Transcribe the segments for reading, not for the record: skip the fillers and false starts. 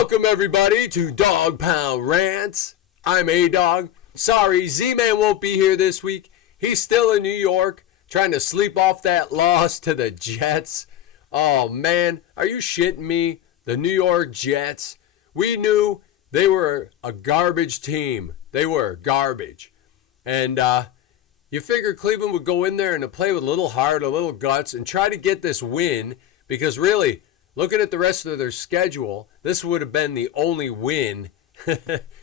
Welcome, everybody, to Dog Pound Rants. I'm A-Dog. Sorry, Z-Man won't be here this week. He's still in New York, trying to sleep off that loss to the Jets. Oh, man, are you shitting me? The New York Jets. We knew they were a garbage team. They were garbage. And you figured Cleveland would go in there and play with a little heart, a little guts, and try to get this win, because really, looking at the rest of their schedule, this would have been the only win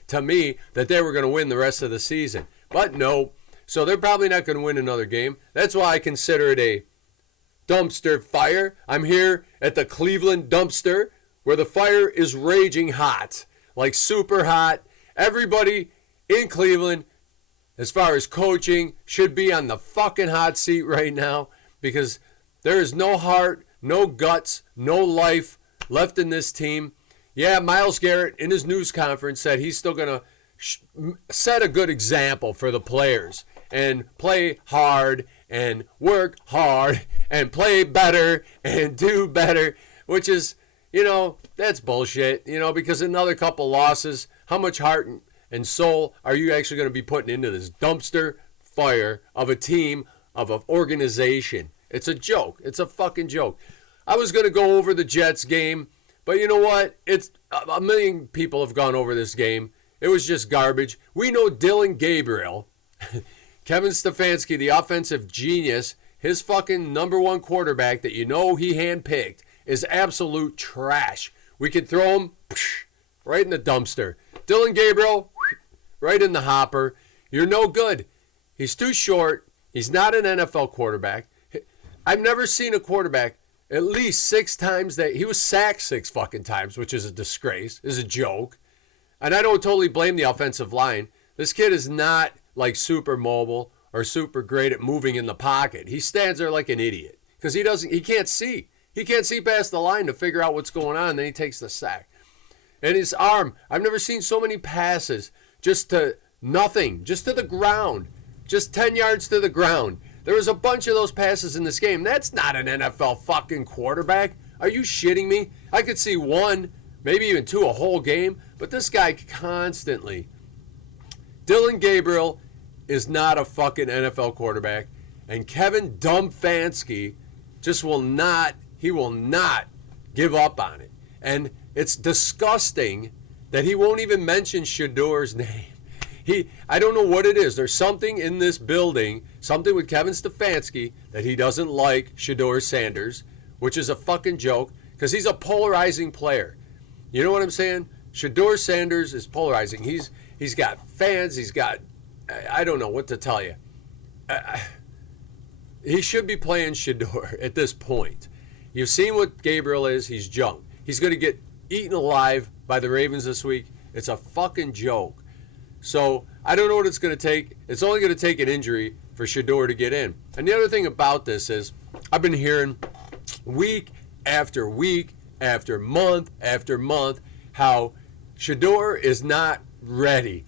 to me that they were going to win the rest of the season. But no, so they're probably not going to win another game. That's why I consider it a dumpster fire. I'm here at the Cleveland dumpster where the fire is raging hot, like super hot. Everybody in Cleveland, as far as coaching, should be on the fucking hot seat right now, because there is no heart, no guts, no life left in this team. Yeah, Myles Garrett in his news conference said he's still going to set a good example for the players and play hard and work hard and play better and do better, which is, that's bullshit, because another couple losses, how much heart and soul are you actually going to be putting into this dumpster fire of a team, of an organization? It's a joke. It's a fucking joke. I was going to go over the Jets game, but you know what? It's a million people have gone over this game. It was just garbage. We know Dillon Gabriel, Kevin Stefanski, the offensive genius, his fucking number one quarterback that he handpicked is absolute trash. We could throw him right in the dumpster. Dillon Gabriel, right in the hopper. You're no good. He's too short. He's not an NFL quarterback. I've never seen a quarterback at least 6 times that he was sacked 6 fucking times, which is a disgrace, is a joke. And I don't totally blame the offensive line. This kid is not like super mobile or super great at moving in the pocket. He stands there like an idiot because he can't see. He can't see past the line to figure out what's going on, and then he takes the sack. And his arm, I've never seen so many passes just to nothing, just to the ground, just 10 yards to the ground. There was a bunch of those passes in this game. That's not an NFL fucking quarterback. Are you shitting me? I could see 1, maybe even 2 a whole game, but this guy constantly. Dillon Gabriel is not a fucking NFL quarterback, and Kevin Stefanski just will not give up on it. And it's disgusting that he won't even mention Shador's name. I don't know what it is. There's something in this building, something with Kevin Stefanski, that he doesn't like Shador Sanders, which is a fucking joke, because he's a polarizing player. You know what I'm saying? Shador Sanders is polarizing. He's got fans. He's got, I don't know what to tell you. He should be playing Shador at this point. You've seen what Gabriel is. He's junk. He's going to get eaten alive by the Ravens this week. It's a fucking joke. So I don't know what it's going to take. It's only going to take an injury for Shador to get in. And the other thing about this is I've been hearing week after week after month how Shador is not ready.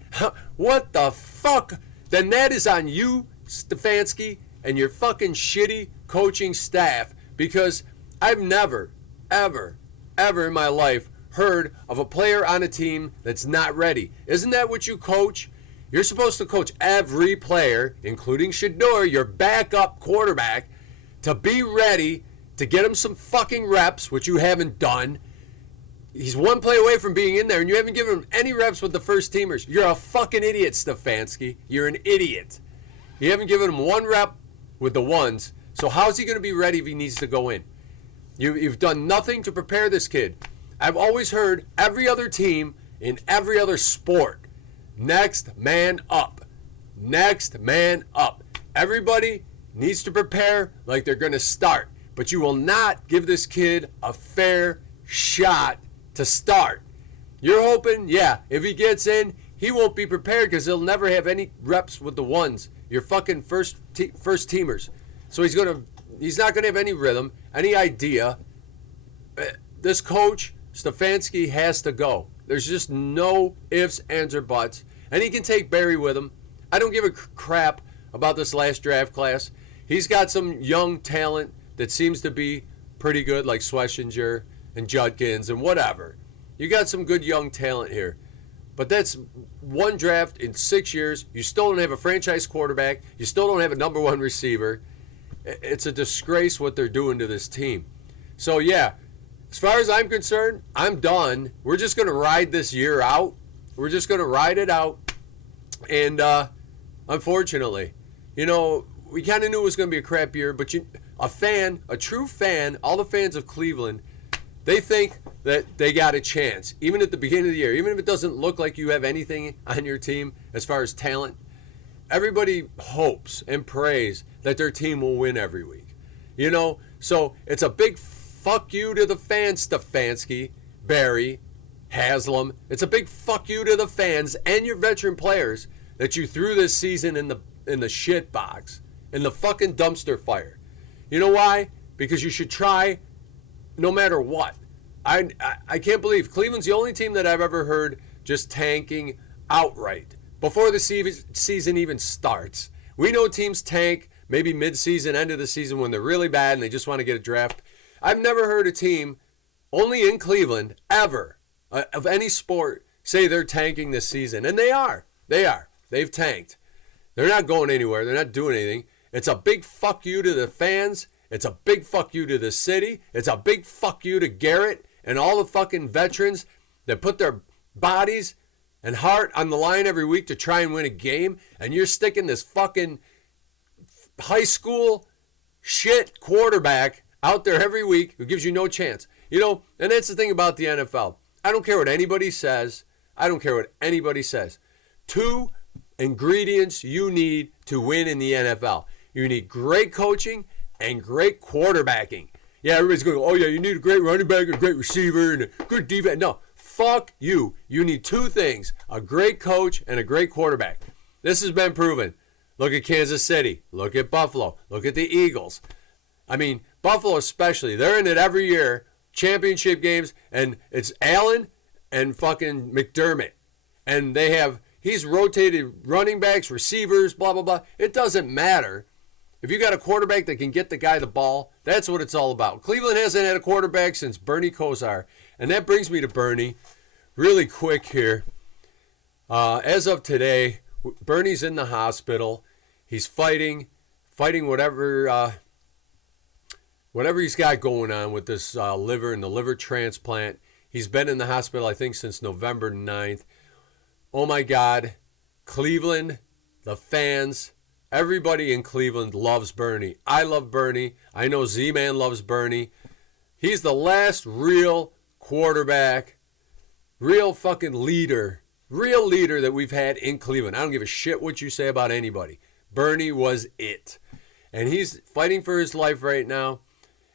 What the fuck? Then that is on you, Stefanski, and your fucking shitty coaching staff, because I've never, ever in my life heard of a player on a team that's not ready. Isn't that what you coach? You're supposed to coach every player, including Shador, your backup quarterback, to be ready to get him some fucking reps, which you haven't done. He's 1 play away from being in there, and you haven't given him any reps with the first teamers. You're a fucking idiot, Stefanski. You're an idiot. You haven't given him 1 rep with the ones, so how's he going to be ready if he needs to go in? You've done nothing to prepare this kid. I've always heard every other team in every other sport, next man up. Next man up. Everybody needs to prepare like they're going to start, but you will not give this kid a fair shot to start. You're hoping, if he gets in, he won't be prepared because he'll never have any reps with the ones, your fucking first teamers. So he's not going to have any rhythm, any idea. This coach, Stefanski, has to go. There's just no ifs, ands, or buts. And he can take Barry with him. I don't give a crap about this last draft class. He's got some young talent that seems to be pretty good, like Schlesinger and Judkins and whatever. You got some good young talent here. But that's one draft in 6 years. You still don't have a franchise quarterback. You still don't have a number one receiver. It's a disgrace what they're doing to this team. So, yeah, as far as I'm concerned, I'm done. We're just going to ride this year out. We're just going to ride it out. And unfortunately, you know, we kind of knew it was going to be a crap year. But a true fan, all the fans of Cleveland, they think that they got a chance, even at the beginning of the year, even if it doesn't look like you have anything on your team as far as talent. Everybody hopes and prays that their team will win every week. You know, so it's a big fuck you to the fans, Stefanski, Barry, Haslam. It's a big fuck you to the fans and your veteran players that you threw this season in the shit box, in the fucking dumpster fire. You know why? Because you should try no matter what. I can't believe Cleveland's the only team that I've ever heard just tanking outright before the season even starts. We know teams tank maybe mid-season, end of the season when they're really bad and they just want to get a draft. I've never heard a team, only in Cleveland, ever, of any sport, say they're tanking this season. And they are. They are. They've tanked. They're not going anywhere. They're not doing anything. It's a big fuck you to the fans. It's a big fuck you to the city. It's a big fuck you to Garrett and all the fucking veterans that put their bodies and heart on the line every week to try and win a game. And you're sticking this fucking high school shit quarterback out there every week who gives you no chance. You know, and that's the thing about the NFL. I don't care what anybody says. I don't care what anybody says. 2 ingredients you need to win in the NFL. You need great coaching and great quarterbacking. Yeah, everybody's going, oh yeah, you need a great running back, a great receiver, and a good defense. No, fuck you. You need 2 things, a great coach and a great quarterback. This has been proven. Look at Kansas City. Look at Buffalo. Look at the Eagles. I mean, Buffalo especially. They're in it every year, championship games, and it's Allen and fucking McDermott. And he's rotated running backs, receivers, blah, blah, blah. It doesn't matter. If you got a quarterback that can get the guy the ball, that's what it's all about. Cleveland hasn't had a quarterback since Bernie Kosar. And that brings me to Bernie really quick here. As of today, Bernie's in the hospital. He's fighting whatever he's got going on with this liver and the liver transplant. He's been in the hospital, I think, since November 9th. Oh, my God. Cleveland, the fans, everybody in Cleveland loves Bernie. I love Bernie. I know Z-Man loves Bernie. He's the last real quarterback, real fucking leader that we've had in Cleveland. I don't give a shit what you say about anybody. Bernie was it. And he's fighting for his life right now.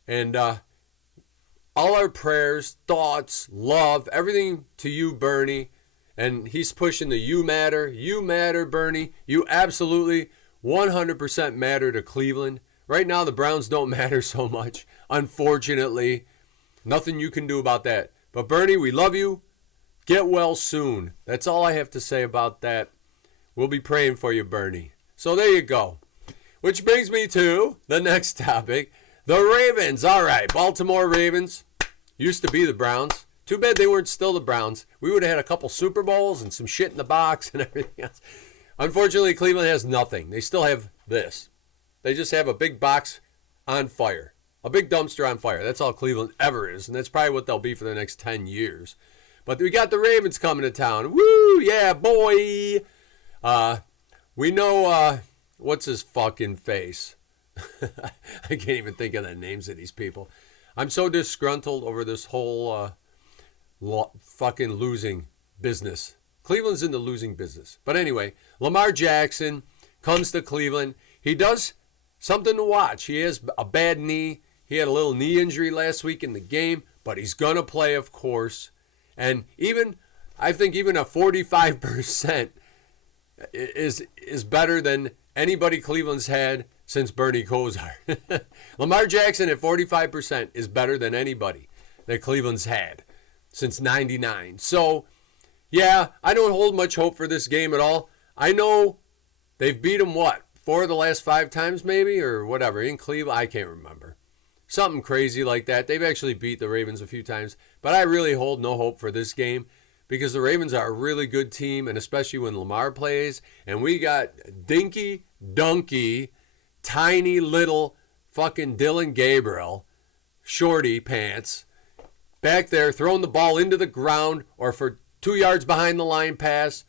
And all our prayers, thoughts, love, everything to you, Bernie. And he's pushing the you matter. You matter, Bernie. You absolutely 100% matter to Cleveland. Right now, the Browns don't matter so much, unfortunately. Nothing you can do about that. But Bernie, we love you. Get well soon. That's all I have to say about that. We'll be praying for you, Bernie. So there you go. Which brings me to the next topic. The Ravens. All right, Baltimore Ravens. Used to be the Browns. Too bad they weren't still the Browns. We would have had a couple Super Bowls and some shit in the box and everything else. Unfortunately, Cleveland has nothing. They still have this. They just have a big box on fire. A big dumpster on fire. That's all Cleveland ever is. And that's probably what they'll be for the next 10 years. But we got the Ravens coming to town. Woo, yeah, boy. We know, what's his fucking face? I can't even think of the names of these people. I'm so disgruntled over this whole fucking losing business. Cleveland's in the losing business. But anyway, Lamar Jackson comes to Cleveland. He does something to watch. He has a bad knee. He had a little knee injury last week in the game, but he's going to play, of course. And I think even a 45% is better than anybody Cleveland's had since Bernie Kosar. Lamar Jackson at 45% is better than anybody that Cleveland's had since 99. So, yeah, I don't hold much hope for this game at all. I know they've beat them, 4 of the last 5 times maybe, or whatever, in Cleveland? I can't remember. Something crazy like that. They've actually beat the Ravens a few times, but I really hold no hope for this game because the Ravens are a really good team, and especially when Lamar plays. And we got Dinky, Dunkie, tiny little fucking Dillon Gabriel, shorty pants, back there throwing the ball into the ground or for 2 yards behind the line pass,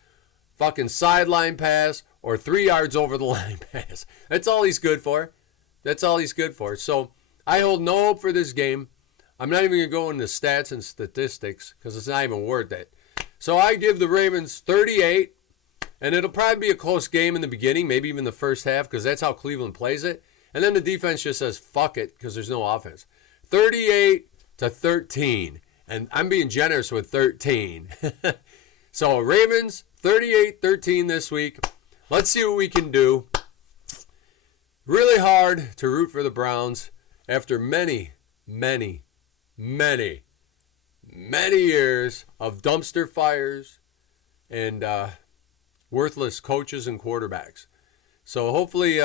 fucking sideline pass, or 3 yards over the line pass. That's all he's good for. That's all he's good for. So I hold no hope for this game. I'm not even going to go into stats and statistics because it's not even worth it. So I give the Ravens 38, and it'll probably be a close game in the beginning, maybe even the first half, because that's how Cleveland plays it. And then the defense just says, fuck it, because there's no offense. 38-13. And I'm being generous with 13. So Ravens, 38-13 this week. Let's see what we can do. Really hard to root for the Browns after many years of dumpster fires and worthless coaches and quarterbacks. So hopefully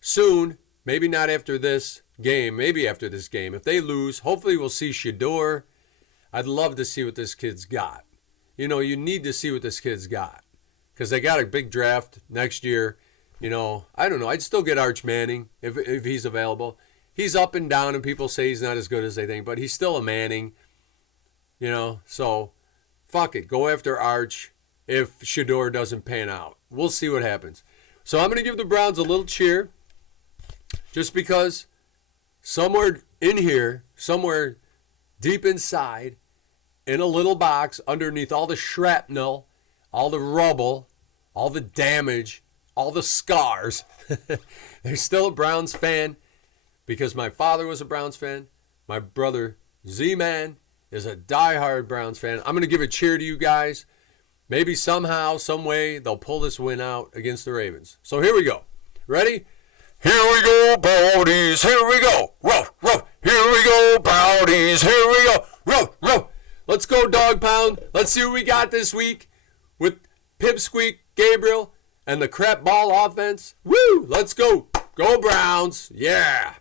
soon, maybe not after this game, maybe after this game, if they lose, hopefully we'll see Shador. I'd love to see what this kid's got. You know, you need to see what this kid's got because they got a big draft next year. You know, I don't know. I'd still get Arch Manning if he's available. He's up and down, and people say he's not as good as they think, but he's still a Manning. You know, so fuck it. Go after Arch if Shador doesn't pan out. We'll see what happens. So I'm going to give the Browns a little cheer just because somewhere in here, somewhere deep inside, in a little box underneath all the shrapnel, all the rubble, all the damage, all the scars, there's still a Browns fan because my father was a Browns fan. My brother Z-Man is a diehard Browns fan. I'm going to give a cheer to you guys. Maybe somehow, some way, they'll pull this win out against the Ravens. So here we go. Ready? Here we go, Brownies. Here we go. Row, row. Here we go, Brownies. Here we go. Row, row. Let's go, Dog Pound. Let's see what we got this week with Pipsqueak, Gabriel, and the crap ball offense. Woo! Let's go. Go Browns. Yeah.